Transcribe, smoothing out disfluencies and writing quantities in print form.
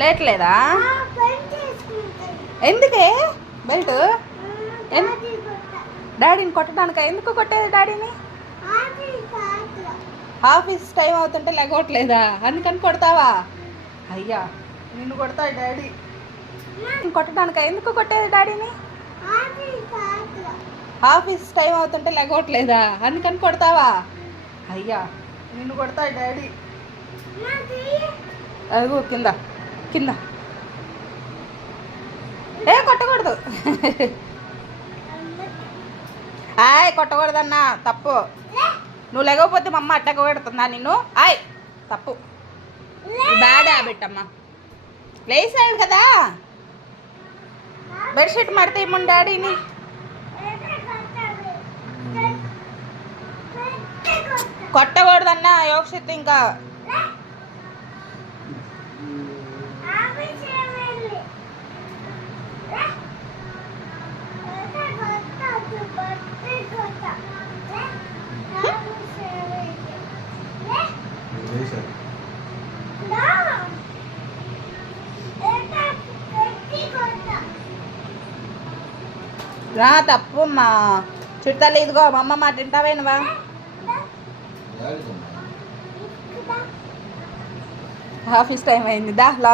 లేట్లేదా? ఎందుకే బెల్ట్? డాడీని కొట్టడానిక? ఎందుకు కొట్టేది డాడీని? ఆఫీస్ టైం అవుతుంటే లెగవట్లేదా అందుకని కొడతావా? అయ్యా నిన్ను కొడతా డాడీ. కొట్టడానిక? ఎందుకు కొట్టేది డాడీని? ఆఫీస్ టైం అవుతుంటే లెగవట్లేదా అందుకని కొడతావా? అయ్యా నిన్ను కొడతా డాడీ. అదిగో కింద కింద. ఏ కొట్టకూడదు. ఆయ్ కొట్టకూడదన్నా, తప్పు. నువ్వు లేకపోతే మా అమ్మ అడ్డగా పెడుతుందా నిన్ను? ఆయ్ తప్పు, బ్యాడ్ హ్యాబిట్ అమ్మా. లేసాడు కదా, బెడ్షీట్ మడితే ఇమ్మని డాడీని. కొట్టకూడదన్నా యోక్షిత్. ఇంకా రా తప్పు అమ్మా. చుట్టాలు ఇదిగో మా అమ్మ మాట తింటావేనువా? ఆఫీస్ టైం అయింది దా లాగ్.